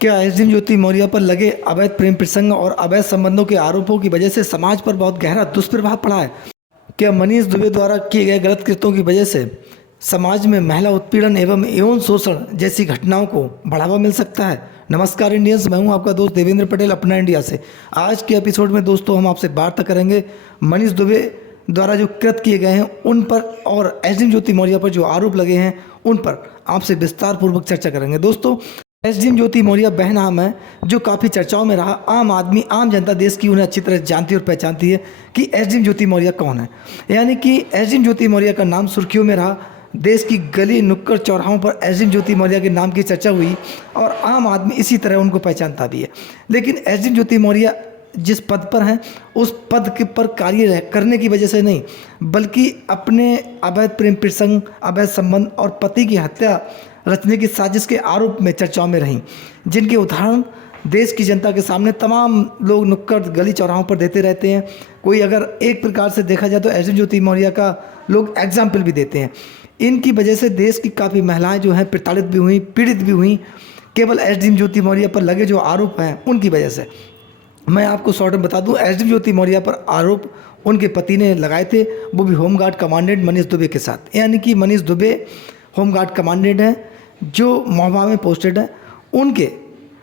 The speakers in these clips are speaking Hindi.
क्या एसडीएम ज्योति मौर्य पर लगे अवैध प्रेम प्रसंग और अवैध संबंधों के आरोपों की वजह से समाज पर बहुत गहरा दुष्प्रभाव पड़ा है? क्या मनीष दुबे द्वारा किए गए गलत कृत्यों की वजह से समाज में महिला उत्पीड़न एवं यौन शोषण जैसी घटनाओं को बढ़ावा मिल सकता है? नमस्कार इंडियंस, मैं हूं आपका दोस्त देवेंद्र पटेल अपना इंडिया से। आज के एपिसोड में दोस्तों हम आपसे वार्ता करेंगे मनीष दुबे द्वारा जो कृत्य किए गए हैं उन पर और एसडीएम ज्योति मौर्य पर जो आरोप लगे हैं उन पर आपसे विस्तार पूर्वक चर्चा करेंगे। दोस्तों, एसडीएम ज्योति मौर्य वह नाम है जो काफ़ी चर्चाओं में रहा। आम आदमी, आम जनता देश की उन्हें अच्छी तरह जानती और पहचानती है कि एसडीएम ज्योति मौर्य कौन है। यानी कि एसडीएम ज्योति मौर्य का नाम सुर्खियों में रहा। देश की गली नुक्कड़ चौराहों पर एसडीएम ज्योति मौर्य के नाम की चर्चा हुई और आम आदमी इसी तरह उनको पहचानता भी है। लेकिन एसडीएम ज्योति मौर्य जिस पद पर हैं उस पद के पर कार्य करने की वजह से नहीं, बल्कि अपने अवैध प्रेम प्रसंग, अवैध संबंध और पति की हत्या रचने की साजिश के आरोप में चर्चाओं में रहीं, जिनके उदाहरण देश की जनता के सामने तमाम लोग नुक्कड़ गली चौराहों पर देते रहते हैं। कोई अगर एक प्रकार से देखा जाए तो एसडीएम ज्योति मौर्य का लोग एग्जाम्पल भी देते हैं। इनकी वजह से देश की काफ़ी महिलाएं जो हैं प्रताड़ित भी हुई, पीड़ित भी हुई, केवल एसडीएम ज्योति मौर्य पर लगे जो आरोप हैं उनकी वजह से। मैं आपको शॉर्ट में बता दूं, एसडीएम ज्योति मौर्य पर आरोप उनके पति ने लगाए थे, वो भी होमगार्ड कमांडेंट मनीष दुबे के साथ। यानी कि मनीष दुबे होमगार्ड कमांडेंट हैं जो महोबा में पोस्टेड है, उनके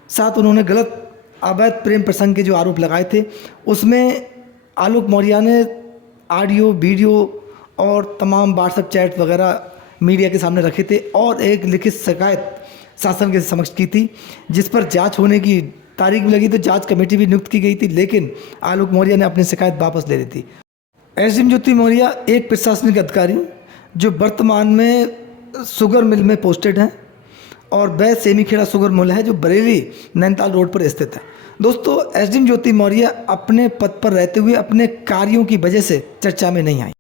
साथ उन्होंने गलत अवैध प्रेम प्रसंग के जो आरोप लगाए थे उसमें आलोक मौर्य ने ऑडियो, वीडियो और तमाम व्हाट्सएप चैट वगैरह मीडिया के सामने रखे थे और एक लिखित शिकायत शासन के समक्ष की थी, जिस पर जांच होने की तारीख भी लगी, तो जांच कमेटी भी नियुक्त की गई थी, लेकिन आलोक मौर्य ने अपनी शिकायत वापस ले ली थी। एसडीएम ज्योति मौर्य एक प्रशासनिक अधिकारी जो वर्तमान में शुगर मिल में पोस्टेड हैं और वह सेमीखेड़ा शुगर मिल है जो बरेली नैनीताल रोड पर स्थित है। दोस्तों, एसडीएम ज्योति मौर्य अपने पद पर रहते हुए अपने कार्यों की वजह से चर्चा में नहीं आई।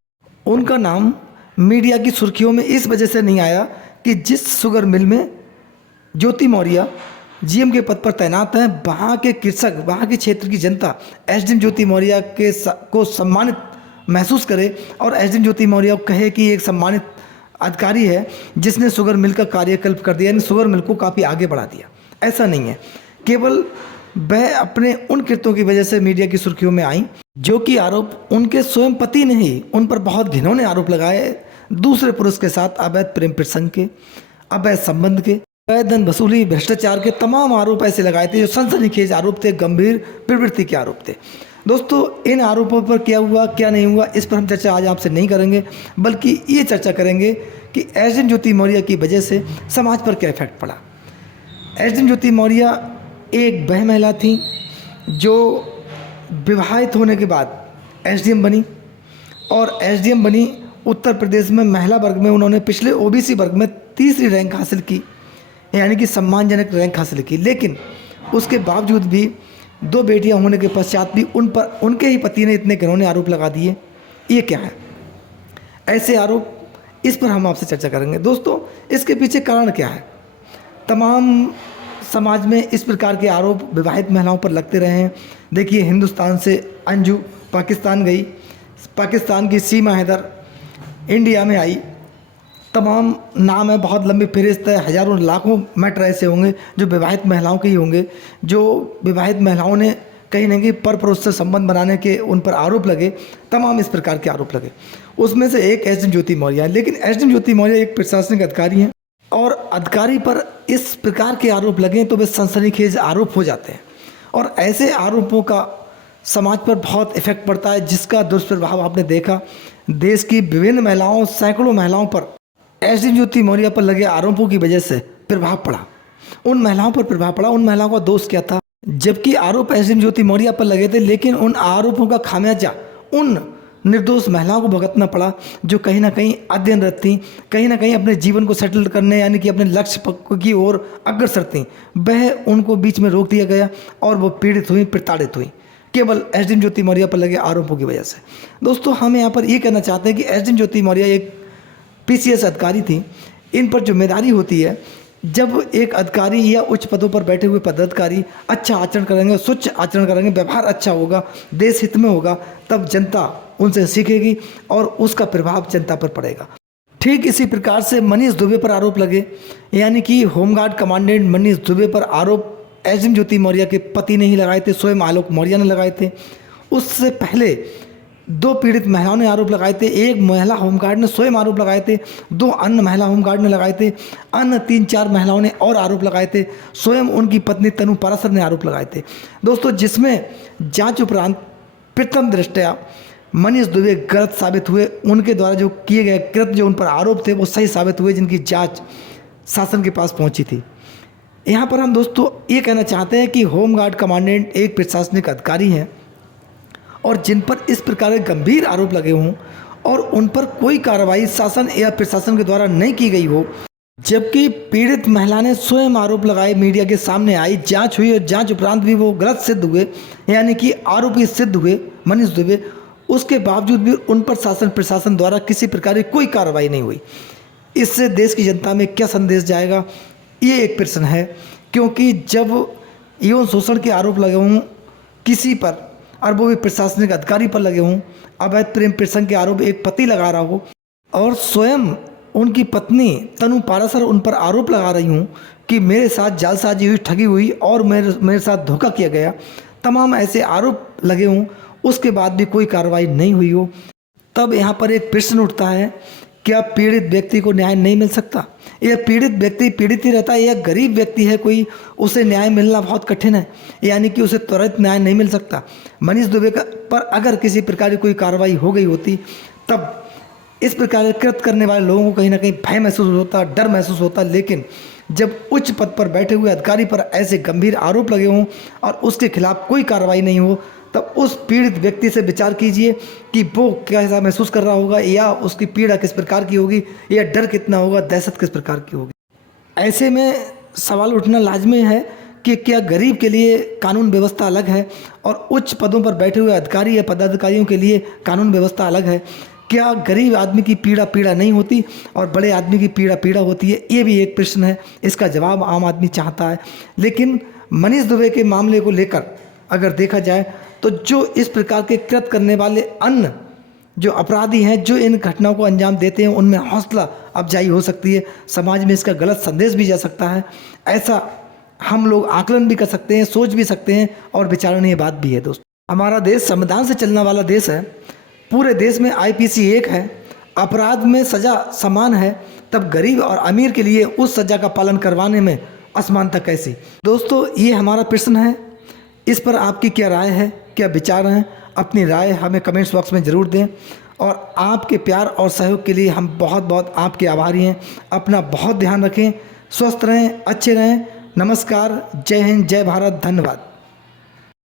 उनका नाम मीडिया की सुर्खियों में इस वजह से नहीं आया कि जिस शुगर मिल में ज्योति मौर्य जीएम के पद पर तैनात हैं, वहाँ के कृषक, वहाँ के क्षेत्र की जनता एसडीएम ज्योति मौर्य को सम्मानित महसूस करे और एसडीएम ज्योति मौर्य को कहे कि एक सम्मानित अधिकारी है जिसने शुगर मिल का कार्यकल्प कर दिया, यानी शुगर मिल को काफ़ी आगे बढ़ा दिया। ऐसा नहीं है, केवल वह अपने उन कृत्यों की वजह से मीडिया की सुर्खियों में आई जो कि आरोप उनके स्वयं पति ने ही उन पर बहुत घिनौने आरोप लगाए, दूसरे पुरुष के साथ अवैध प्रेम प्रसंग के, अवैध संबंध के, अवैध धन वसूली, भ्रष्टाचार के तमाम आरोप ऐसे लगाए थे जो सनसनीखेज आरोप थे, गंभीर प्रवृत्ति के आरोप थे। दोस्तों, इन आरोपों पर क्या हुआ क्या नहीं हुआ इस पर हम चर्चा आज आपसे नहीं करेंगे, बल्कि ये चर्चा करेंगे कि एसडीएम ज्योति मौर्य की वजह से समाज पर क्या इफेक्ट पड़ा। एसडीएम ज्योति मौर्य एक वह महिला थी जो विवाहित होने के बाद एसडीएम बनी और एसडीएम बनी उत्तर प्रदेश में महिला वर्ग में उन्होंने पिछले ओबीसी वर्ग में तीसरी रैंक हासिल की, यानी कि सम्मानजनक रैंक हासिल की। लेकिन उसके बावजूद भी दो बेटियां होने के पश्चात भी उन पर उनके ही पति ने इतने घिनौने आरोप लगा दिए। ये क्या है? ऐसे आरोप, इस पर हम आपसे चर्चा करेंगे। दोस्तों, इसके पीछे कारण क्या है? तमाम समाज में इस प्रकार के आरोप विवाहित महिलाओं पर लगते रहे हैं। देखिए, हिंदुस्तान से अंजू पाकिस्तान गई, पाकिस्तान की सीमा हैदर इंडिया में आई, तमाम नाम है, बहुत लंबी फहरिस्त है, हज़ारों लाखों मैटर ऐसे होंगे जो विवाहित महिलाओं के ही होंगे, जो विवाहित महिलाओं ने कहीं ना कहीं पर पुरुष से संबंध बनाने के उन पर आरोप लगे, तमाम इस प्रकार के आरोप लगे। उसमें से एक एसडीएम ज्योति मौर्य है। लेकिन एसडीएम ज्योति मौर्य एक प्रशासनिक अधिकारी हैं और अधिकारी पर इस प्रकार के आरोप लगे तो वे सनसनीखेज आरोप हो जाते हैं और ऐसे आरोपों का समाज पर बहुत इफेक्ट पड़ता है, जिसका दुष्प्रभाव आपने देखा। देश की विभिन्न महिलाओं, सैकड़ों महिलाओं पर एसडीएम ज्योति मौर्य पर लगे आरोपों की वजह से प्रभाव पड़ा। उन महिलाओं पर प्रभाव पड़ा। उन महिलाओं का दोष क्या था? जबकि आरोप एसडीएम ज्योति मौर्य पर लगे थे, लेकिन उन आरोपों का खामियाजा उन निर्दोष महिलाओं को भुगतना पड़ा जो कहीं ना कहीं अध्ययनरत थीं, कहीं ना कहीं अपने जीवन को सेटल करने यानी कि अपने लक्ष्य की ओर अग्रसर थीं। वह उनको बीच में रोक दिया गया और वो पीड़ित हुई, प्रताड़ित हुई, केवल एसडीएम ज्योति मौर्य पर लगे आरोपों की वजह से। दोस्तों, हम यहाँ पर ये कहना चाहते हैं कि एसडीएम ज्योति मौर्य एक पीसीएस अधिकारी थी। इन पर जिम्मेदारी होती है, जब एक अधिकारी या उच्च पदों पर बैठे हुए पदाधिकारी अच्छा आचरण करेंगे, स्वच्छ आचरण करेंगे, व्यवहार अच्छा होगा, देश हित में होगा, तब जनता उनसे सीखेगी और उसका प्रभाव जनता पर पड़ेगा। ठीक इसी प्रकार से मनीष दुबे पर आरोप लगे, यानी कि होमगार्ड कमांडेंट मनीष दुबे पर आरोप एजिम ज्योति मौर्य के पति ने ही लगाए थे, स्वयं आलोक मौर्य ने लगाए थे। उससे पहले 2 पीड़ित महिलाओं ने आरोप लगाए थे, एक महिला होमगार्ड ने स्वयं आरोप लगाए थे, 2 अन्य महिला होमगार्ड ने लगाए थे, अन्य 3-4 महिलाओं ने और आरोप लगाए थे, स्वयं उनकी पत्नी तनु पाराशर ने आरोप लगाए थे दोस्तों, जिसमें जांच उपरांत प्रथम दृष्टया मनीष दुबे गलत साबित हुए। उनके द्वारा जो किए गए कृत्य, जो उन पर आरोप थे, वो सही साबित हुए, जिनकी जांच शासन के पास पहुंची थी। यहाँ पर हम दोस्तों ये कहना चाहते हैं कि होमगार्ड कमांडेंट एक प्रशासनिक अधिकारी हैं और जिन पर इस प्रकार के गंभीर आरोप लगे हों और उन पर कोई कार्रवाई शासन या प्रशासन के द्वारा नहीं की गई हो, जबकि पीड़ित महिला ने स्वयं आरोप लगाए, मीडिया के सामने आई, जांच हुई और जांच उपरांत भी वो गलत सिद्ध हुए, यानी कि आरोपी सिद्ध हुए मनीष दुबे, उसके बावजूद भी उन पर शासन प्रशासन द्वारा किसी प्रकार की कोई कार्रवाई नहीं हुई। इससे देश की जनता में क्या संदेश जाएगा, ये एक प्रश्न है। क्योंकि जब यौन शोषण के आरोप लगे हों किसी पर और वो भी प्रशासनिक अधिकारी पर लगे हों, अवैध प्रेम प्रसंग के आरोप एक पति लगा रहा हो और स्वयं उनकी पत्नी तनु पाराशर उन पर आरोप लगा रही हूँ कि मेरे साथ जालसाजी हुई, ठगी हुई और मेरे साथ धोखा किया गया, तमाम ऐसे आरोप लगे हों, उसके बाद भी कोई कार्रवाई नहीं हुई हो, तब यहाँ पर एक प्रश्न उठता है, क्या पीड़ित व्यक्ति को न्याय नहीं मिल सकता? यह पीड़ित व्यक्ति पीड़ित ही रहता है, यह गरीब व्यक्ति है कोई, उसे न्याय मिलना बहुत कठिन है, यानी कि उसे त्वरित न्याय नहीं मिल सकता। मनीष दुबे पर अगर किसी प्रकार की कोई कार्रवाई हो गई होती, तब इस प्रकार के कृत्य करने वाले लोगों को कहीं ना कहीं भय महसूस होता, डर महसूस होता। लेकिन जब उच्च पद पर बैठे हुए अधिकारी पर ऐसे गंभीर आरोप लगे हों और उसके खिलाफ कोई कार्रवाई नहीं हो, तब उस पीड़ित व्यक्ति से विचार कीजिए कि वो कैसा महसूस कर रहा होगा, या उसकी पीड़ा किस प्रकार की होगी, या डर कितना होगा, दहशत किस प्रकार की होगी। ऐसे में सवाल उठना लाजमी है कि क्या गरीब के लिए कानून व्यवस्था अलग है और उच्च पदों पर बैठे हुए अधिकारी या पदाधिकारियों के लिए कानून व्यवस्था अलग है? क्या गरीब आदमी की पीड़ा नहीं होती और बड़े आदमी की पीड़ा होती है? ये भी एक प्रश्न है, इसका जवाब आम आदमी चाहता है। लेकिन मनीष दुबे के मामले को लेकर अगर देखा जाए तो जो इस प्रकार के कृत्य करने वाले अन्य जो अपराधी हैं, जो इन घटनाओं को अंजाम देते हैं, उनमें हौसला अफजाई हो सकती है, समाज में इसका गलत संदेश भी जा सकता है। ऐसा हम लोग आकलन भी कर सकते हैं, सोच भी सकते हैं और विचारणीय बात भी है दोस्तों। हमारा देश संविधान से चलने वाला देश है, पूरे देश में IPC एक है, अपराध में सज़ा समान है, तब गरीब और अमीर के लिए उस सज़ा का पालन करवाने में असमानता कैसी? दोस्तों ये हमारा प्रश्न है, इस पर आपकी क्या राय है, क्या विचार हैं? अपनी राय हमें कमेंट्स बॉक्स में ज़रूर दें और आपके प्यार और सहयोग के लिए हम बहुत बहुत आपके आभारी हैं। अपना बहुत ध्यान रखें, स्वस्थ रहें, अच्छे रहें। नमस्कार, जय हिंद, जय भारत, धन्यवाद।